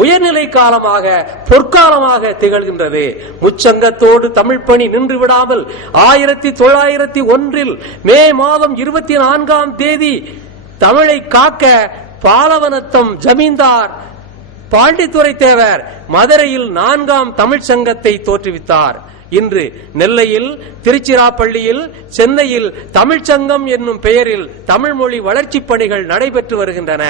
உயர்நிலை காலமாக பொற்காலமாக திகழ்கின்றது. முச்சங்கத்தோடு தமிழ் பணி நின்று விடாமல் 1901 மே மாதம் 24ஆம் தேதி தமிழை காக்க பாலவனத்தம் ஜமீன்தார் பாண்டித்துரை தேவர் மதுரையில் 4ஆம் தமிழ் சங்கத்தை தோற்றுவித்தார். இன்று நெல்லையில், திருச்சிராப்பள்ளியில், சென்னையில் தமிழ்ச்சங்கம் என்னும் பெயரில் தமிழ் மொழி வளர்ச்சி பணிகள் நடைபெற்று வருகின்றன.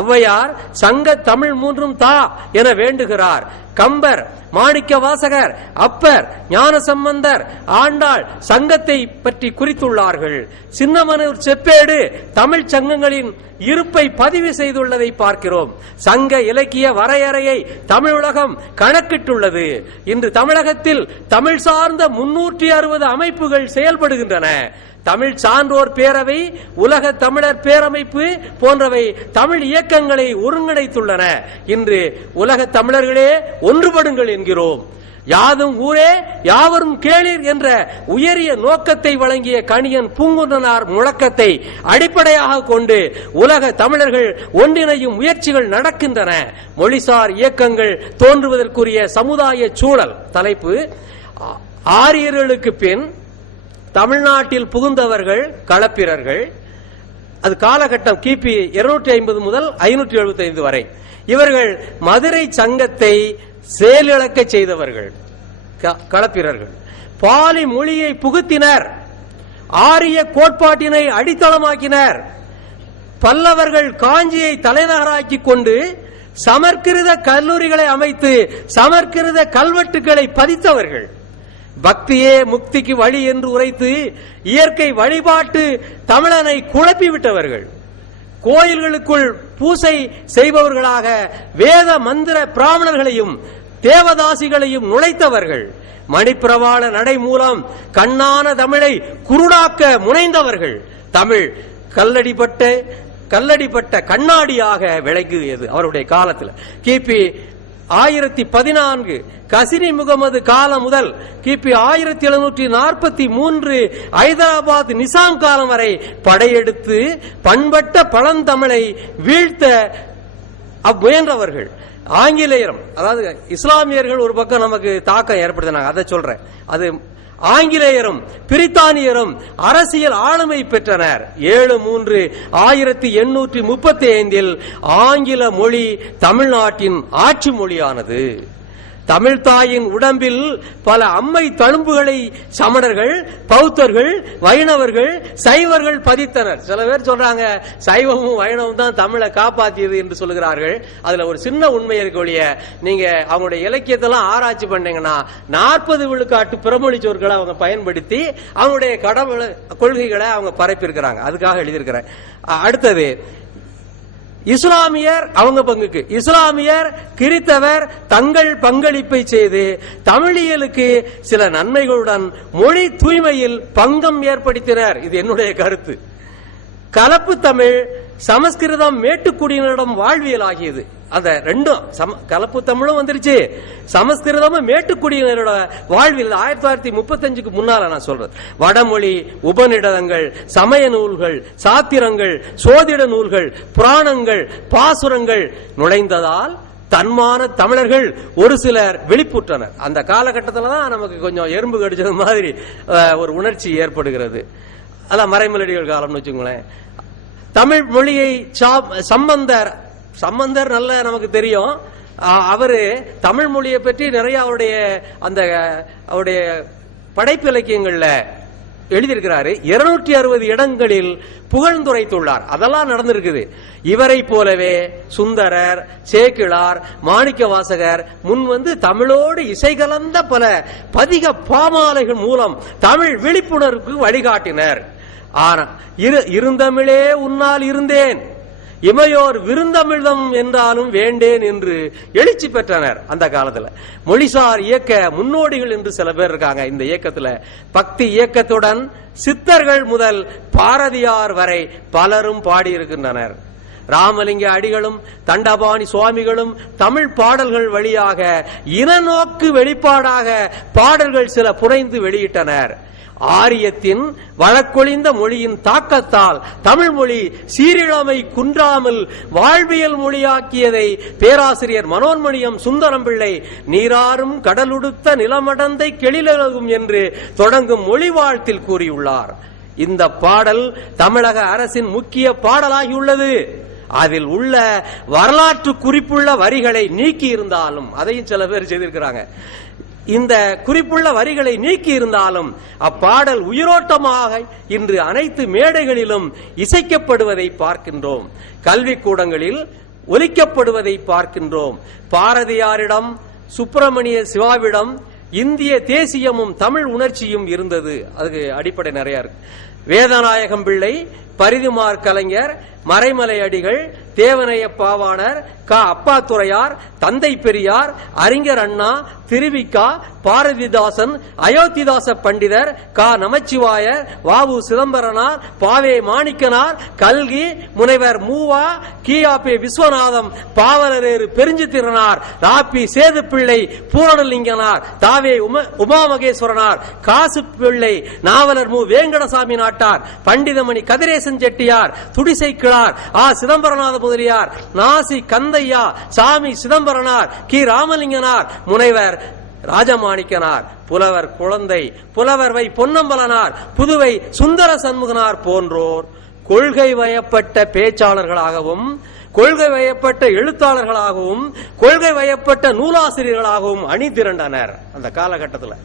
ஔவையார் சங்க தமிழ் மூன்றும் தா என வேண்டுகிறார். கம்பர், மாணிக்க வாசகர், அப்பர், ஞானசம்பந்தர், ஆண்டாள் சங்கத்தை பற்றி குறித்துள்ளார்கள். சின்னமனூர் செப்பேடு தமிழ் சங்கங்களின் இருப்பை பதிவு செய்துள்ளதை பார்க்கிறோம். சங்க இலக்கிய வரையறையை தமிழுலகம் கணக்கிட்டுள்ளது. இன்று தமிழகத்தில் தமிழ் சார்ந்த 360 அமைப்புகள் செயல்படுகின்றன. தமிழ் சான்றோர் பேரவை, உலக தமிழர் பேரமைப்பு போன்றவை தமிழ் இயக்கங்களை ஒருங்கிணைத்துள்ளன. இன்று உலக தமிழர்களே ஒன்றுபடுங்கள் என்கிறோம். யாதும் ஊரே யாவரும் கேளீர் என்ற உயரிய நோக்கத்தை வழங்கிய கணியன் பூங்குன்றனார் முழக்கத்தை அடிப்படையாக கொண்டு உலக தமிழர்கள் ஒன்றிணையும் முயற்சிகள் நடக்கின்றன. மொழிசார் இயக்கங்கள் தோன்றுவதற்குரிய சமுதாய சூழல். தலைப்பு: ஆரியர்களுக்கு பின் தமிழ்நாட்டில் புகுந்தவர்கள் களப்பிரர்கள். அது காலகட்டம் கிபி 250 முதல் 575 வரை. இவர்கள் மதுரை சங்கத்தை செயலிழக்க செய்தவர்கள் களப்பிரர்கள். பாலி மொழியை புகுத்தினர். ஆரிய கோட்பாட்டினை அடித்தளமாக்கினர். பல்லவர்கள் காஞ்சியை தலைநகராக்கிக் கொண்டு சமற்கிருத கல்லூரிகளை அமைத்து சமற்கிருத கல்வெட்டுகளை பதித்தவர்கள். பக்தியே முக்திக்கு வழி என்று உரைத்து இயற்கை வழிபாட்டு தமிழனை குழப்பிவிட்டவர்கள். கோயில்களுக்குள் பூசை செய்பவர்களாக வேத மந்திர பிராமணர்களையும் தேவதாசிகளையும் நுழைத்தவர்கள். மணிப்பிரவாள நடை மூலம் கண்ணான தமிழை குருடாக்க முனைந்தவர்கள். தமிழ் கல்லடிப்பட்ட கண்ணாடியாக விளங்கியது அவருடைய காலத்தில். கிபி 1014 கசினி முகமது காலம் முதல் கிபி 1743 ஐதராபாத் நிசாம் காலம் வரை படையெடுத்து பண்பட்ட பழந்தமிழை வீழ்த்த முயன்றவர்கள். ஆங்கிலேயரும், அதாவது இஸ்லாமியர்கள் ஒரு பக்கம் நமக்கு தாக்கம் ஏற்படுத்தினாங்க, அதை சொல்றேன். அது ஆங்கிலேயரும் பிரித்தானியரும் அரசியல் ஆளுமை பெற்றனர். 7/3/1835 ஆங்கில மொழி தமிழ்நாட்டின் ஆட்சி மொழியானது. தமிழ்தாயின் உடம்பில் பல அம்மை தழும்புகளை சமணர்கள், பௌத்தர்கள், வைணவர்கள், சைவர்கள் பதித்தனர். சில பேர் சொல்றாங்க சைவமும் வைணவம் தான் தமிழை காப்பாற்றியது என்று சொல்லுகிறார்கள். அதுல ஒரு சின்ன உண்மை இருக்கொழிய, நீங்க அவங்களுடைய இலக்கியத்தெல்லாம் ஆராய்ச்சி பண்ணீங்கன்னா 40 விழுக்காட்டு பிறமொழி சொற்களை அவங்க பயன்படுத்தி அவங்களுடைய கடவுள் கொள்கைகளை அவங்க பரப்பியிருக்கிறாங்க. அதுக்காக எழுதியிருக்கிறேன். அடுத்தது இஸ்லாமியர், அவங்க பங்குக்கு இஸ்லாமியர், கிறித்தவர் தங்கள் பங்களிப்பை செய்து தமிழியலுக்கு சில நன்மைகளுடன் மொழி தூய்மையில் பங்கம் ஏற்படுத்தினர். இது என்னுடைய கருத்து. கலப்பு தமிழ் சமஸ்கிருதம் மேட்டுக்குடியினரிடம் வாழ்வியல் ஆகியது. அந்த ரெண்டும் கலப்பு தமிழும் வந்துருச்சு, சமஸ்கிருதமும் மேட்டுக்குடியினரோட வாழ்வில் 1935க்கு முன்னால நான் சொல்றது. வடமொழி உபநிடதங்கள், சமய நூல்கள், சாத்திரங்கள், சோதிட நூல்கள், புராணங்கள், பாசுரங்கள் நுழைந்ததால் தன்மான தமிழர்கள் ஒரு சிலர் வெளிப்புற்றனர். அந்த காலகட்டத்தில் தான் நமக்கு கொஞ்சம் எறும்பு கடிச்சது மாதிரி ஒரு உணர்ச்சி ஏற்படுகிறது. அதான் மறைமலடிகள் காலம்னு வச்சுங்களேன். தமிழ் மொழியை சம்பந்தர் நல்ல நமக்கு தெரியும். அவரு தமிழ் மொழியை பற்றி நிறைய அவருடைய படைப்பு இலக்கியங்கள்ல எழுதியிருக்கிறாரு. 260 இடங்களில் புகழ்ந்துரைத்துள்ளார். அதெல்லாம் நடந்திருக்குது. இவரை போலவே சுந்தரர், சேக்கிழார், மாணிக்க வாசகர் முன் வந்து தமிழோடு இசை கலந்த பல பதிக பாமாலைகள் மூலம் தமிழ் விழிப்புணர்வுக்கு வழிகாட்டினர். ஆனா இருந்தமிழே உன்னால் இருந்தேன், இமையோர் விருந்தமிழ்தம் என்றாலும் வேண்டேன் என்று எழுச்சி பெற்றனர். அந்த காலத்துல மொழிசார் இயக்க முன்னோடிகள் என்று சில பேர் இருக்காங்க. இந்த இயக்கத்துல பக்தி இயக்கத்துடன் சித்தர்கள் முதல் பாரதியார் வரை பலரும் பாடியிருக்கின்றனர். ராமலிங்க அடிகளும் தண்டபாணி சுவாமிகளும் தமிழ் பாடல்கள் வழியாக இனநோக்கு வெளிப்பாடாக பாடல்கள் சில புனைந்து வெளியிட்டனர். ஆரியத்தின் வழக்கொழிந்த மொழியின் தாக்கத்தால் தமிழ் மொழி சீரிழமை குன்றாமல் வாழ்வியல் மொழியாக்கியதை பேராசிரியர் மனோன்மணியம் சுந்தரம் பிள்ளை நீராறும் கடலுடுத்த நிலமடந்தை கெளிலகும் என்று தொடங்கும் மொழி வாழ்த்தில் கூறியுள்ளார். இந்த பாடல் தமிழக அரசின் முக்கிய பாடலாகியுள்ளது. அதில் உள்ள வரலாற்று குறிப்புள்ள வரிகளை நீக்கி இருந்தாலும், அதையும் சில பேர் செய்திருக்கிறாங்க, இந்த குறிப்புள்ள வரிகளை நீக்கி இருந்தாலும் அப்பாடல் உயிரோட்டமாக இன்று அனைத்து மேடைகளிலும் இசைக்கப்படுவதை பார்க்கின்றோம். கல்விக்கூடங்களில் ஒலிக்கப்படுவதை பார்க்கின்றோம். பாரதியாரிடம், சுப்பிரமணிய சிவாவிடம் இந்திய தேசியமும் தமிழ் உணர்ச்சியும் இருந்தது. அதுக்கு அடிப்படை நிறைய இருக்கு. வேதநாயகம் பிள்ளை, பரிதிமார் கலைஞர், மறைமலை அடிகள், தேவனைய பாவாணர், அப்பாத்துரையார், தந்தை பெரியார், அறிஞர் அண்ணா, திருவிக்கா, பாரதிதாசன், அயோத்திதாச பண்டிதர், நமச்சிவாயர், வாவு சிதம்பரனார், பாவே மாணிக்கனார், கல்கி, முனைவர் மூவா, கியாபே விஸ்வநாதம், பாவலரேறு பெருஞ்சித்திரனார், ராப்பி சேதுப்பிள்ளை, பூரணலிங்கனார், தாவே உமாமகேஸ்வரனார், காசு பிள்ளை, நாவலர் மு வேங்கடசாமி நாட்டார், பண்டிதமணி கதிரேசன் செட்டியார், துடிசை கிழார், சிதம்பரநாத முதலியார், நாசி கந்தையா, சாமி சிதம்பரனார், ராமலிங்கனார், முனைவர் ராஜமாணிக்கனார், புலவர் குழந்தை, புலவர் வை பொன்னம்பலனார், புதுவை சுந்தர சண்முகனார் போன்றோர் கொள்கை வயப்பட்ட பேச்சாளர்களாகவும், கொள்கை வயப்பட்ட எழுத்தாளர்களாகவும், கொள்கை வயப்பட்ட நூலாசிரியர்களாகவும் அணிதிரண்டனர். அந்த காலகட்டத்தில்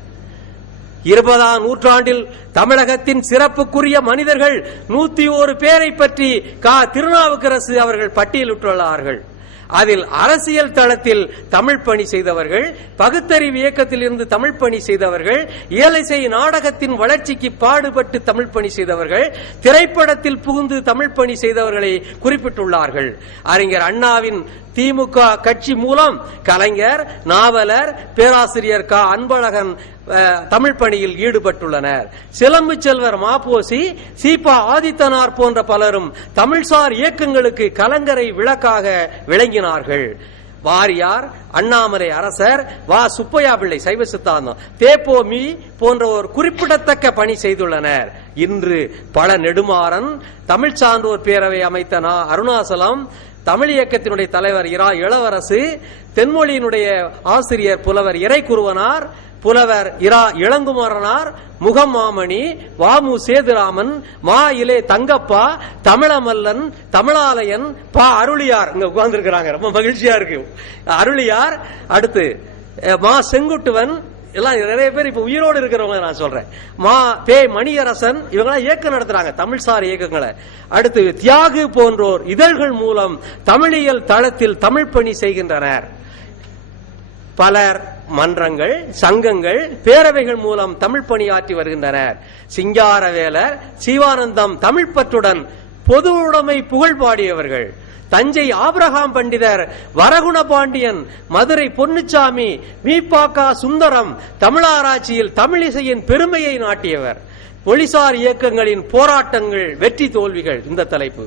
20ஆம் நூற்றாண்டில் தமிழகத்தின் சிறப்புக்குரிய மனிதர்கள் 101 பேரை பற்றி திருநாவுக்கரசு அவர்கள் பட்டியலிட்டுள்ளார்கள். அதில் அரசியல் தளத்தில் தமிழ் பணி செய்தவர்கள், பகுத்தறிவு இயக்கத்தில் இருந்து தமிழ் பணி செய்தவர்கள், இயலிசை நாடகத்தின் வளர்ச்சிக்கு பாடுபட்டு தமிழ் பணி செய்தவர்கள், திரைப்படத்தில் புகுந்து தமிழ் பணி செய்தவர்களை குறிப்பிட்டுள்ளார்கள். அறிஞர் அண்ணாவின் திமுக கட்சி மூலம் கலைஞர், நாவலர், பேராசிரியர் அன்பழகன் தமிழ் பணியில் ஈடுபட்டுள்ளனர். சிலம்பு செல்வர் மாப்போசி, சீபா ஆதித்தனார் போன்ற பலரும் தமிழ்சார் இயக்கங்களுக்கு கலங்கரை விளக்காக விளங்கினார்கள். வாரியார், அண்ணாமலை அரசர், சுப்பையா பிள்ளை சைவ சித்தாந்தம், தேப்போமி போன்றோர் குறிப்பிடத்தக்க பணி செய்துள்ளனர். இன்று பல நெடுமாறன், தமிழ் சான்றோர் பேரவை அமைத்த அருணாசலம், தமிழ் இயக்கத்தினுடைய தலைவர் இளவரசு, தென்மொழியினுடைய ஆசிரியர் புலவர் இறைக்குருவனார், புலவர் இளங்குமரனார், முகமாமணி, வாமு சேதுராமன், மா இலே தங்கப்பா, தமிழமல்லன், தமிழாலயன், அருளியார் இங்க உட்கார்ந்து இருக்கிறாங்க. ரொம்ப மகிழ்ச்சியா இருக்கு. அருளியார், அடுத்து மா செங்குட்டுவன், எல்லாம் நிறைய பேர் இப்ப உயிரோடு இருக்கிறவங்க நான் சொல்றேன். மணியரசன், இவங்கெல்லாம் இயக்கம் நடத்துறாங்க, தமிழ்சார் இயக்கங்களை. அடுத்து தியாகு போன்றோர் இதழ்கள் மூலம் தமிழியல் தளத்தில் தமிழ் பணி செய்கின்றனர். பலர் மன்றங்கள், சங்கங்கள், பேரவைகள் மூலம் தமிழ் பணியாற்றி வருகின்றனர். சிங்காரவேலர், சிவானந்தம் தமிழ் பற்றுடன் பொது உடைமை புகழ் பாடியவர்கள். தஞ்சை ஆபிரகாம் பண்டிதர், வரகுண பாண்டியன், மதுரை பொன்னுச்சாமி, மீபாக்கா சுந்தரம் தமிழாராய்ச்சியில் தமிழிசையின் பெருமையை நாட்டியவர். மொழிசார் இயக்கங்களின் போராட்டங்கள், வெற்றி தோல்விகள் இந்த தலைப்பு.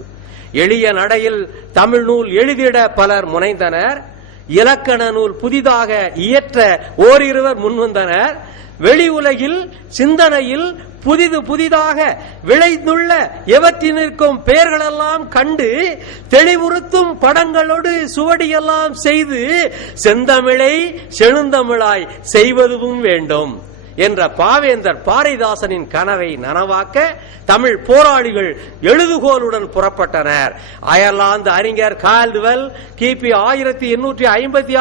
எளிய நடையில் தமிழ் நூல் எழுதிட பலர் முனைந்தனர். இலக்கண நூல் புதிதாக இயற்ற ஓரிருவர் முன்வந்தனர். வெளி உலகில் சிந்தனையில் புதிதாக விளைந்துள்ள எவற்றினிற்கும் பெயர்களெல்லாம் கண்டு தெளிவுறுத்தும் படங்களோடு சுவடியெல்லாம் செய்து செந்தமிழை செழுந்தமிழாய் செய்வதும் வேண்டும் என்ற பாவேந்தர் பாரதிதாசனின் கனவை நனவாக்க தமிழ் போராளிகள் எழுதுகோலுடன் புறப்பட்டனர். அயர்லாந்து அறிஞர் கால்டுவெல் கிபி 1856